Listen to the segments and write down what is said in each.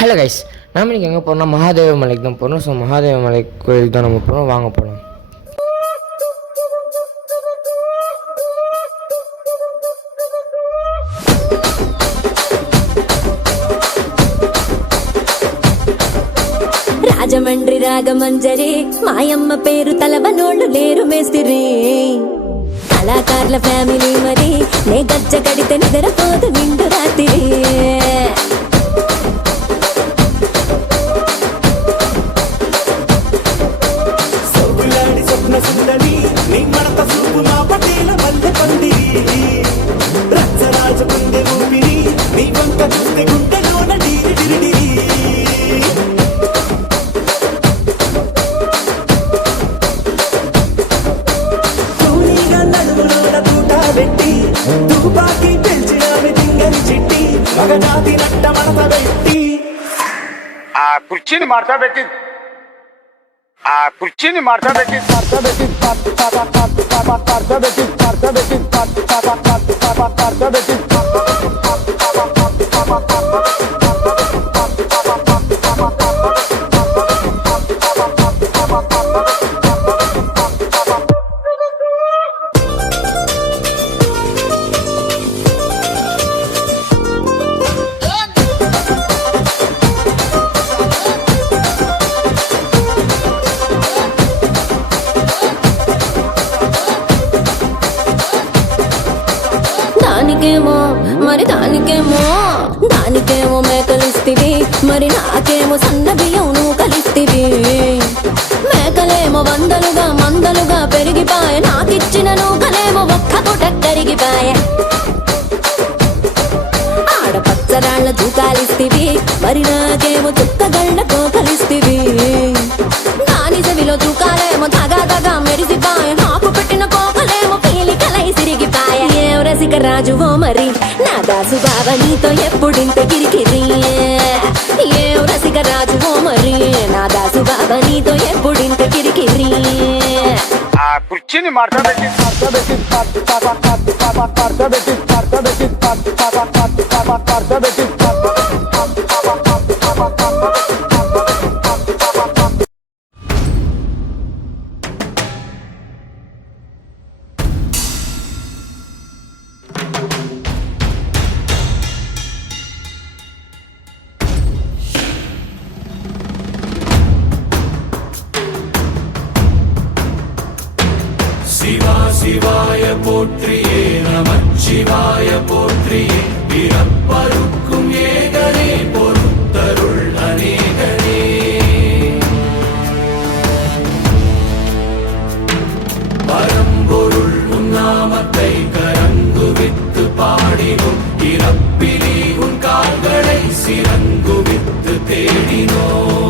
Hello guys, நாம் இன்றைக்கி எங்கே போகிறோம்னா மகாதேவ மலைக்கு தான் போகிறோம். ஸோ மகாதேவ மலை கோயிலுக்கு தான் நம்ம போகிறோம். வாங்க போகலாம். రాజమండ్రి రాగమంజరి మాయమ్మ పేరు తలవనోళ్ళు లేరు మేస్తిరి కళాకారుల ఫ్యామిలీ మరి నే గజ్జ గడితే నిద్రపోదు నిండు రాత్రి కుర్చీని మార్చా పెట్టి కుర్చీని మార్చా పెట్టి దానికేమో మేకలిస్తివి మరి నాకేమో సన్న బియ్యం నువ్వు కలిస్తివి మేకలేమో మందలుగా పెరిగిపాయ నాకిచ్చిన నూకలేమో ఒక్క పూట కరిగిపాయ ఆడపచ్చరాళ్ల తూకాలిస్తివి మరి నాకేమో చుక్కగళ్ళ కోకలిస్తివి దాని చెవిలో తూకాలేమో దగా మెరిసిపాయ నాకు పెట్టిన కోకలేమో పీలికలై సిరిగిపాయ ఏం రసిక రాజువో మరి నా దాసు బావ నీతో ఎప్పుడింత కిరికిరి ఏం రసిక రాజువో మరి నా దాసు బావ నీతో ఎప్పుడింత కిరికిరి కుర్చీని మార్చా పెట్టి சிவாய போற்றியே நமச்சிவாய போற்றியே பிறப்பருக்கும் ஏகனே பொறுத்தருள் அநேகனே பரம்பொருள் உன்னாமத்தை கரங்குவித்து பாடினோம் இறப்பிலி உன் கால்களை சிறங்குவித்து தேடினோம்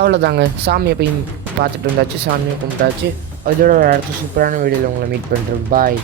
அவ்வளோதாங்க, சாமியை போய் பார்த்துட்டு வந்தாச்சு, சாமியை கும்பிட்டாச்சு. அதோட ஒரு அடுத்த சூப்பரான வீடியோவில் உங்களை மீட் பண்ணுறேன். பாய்.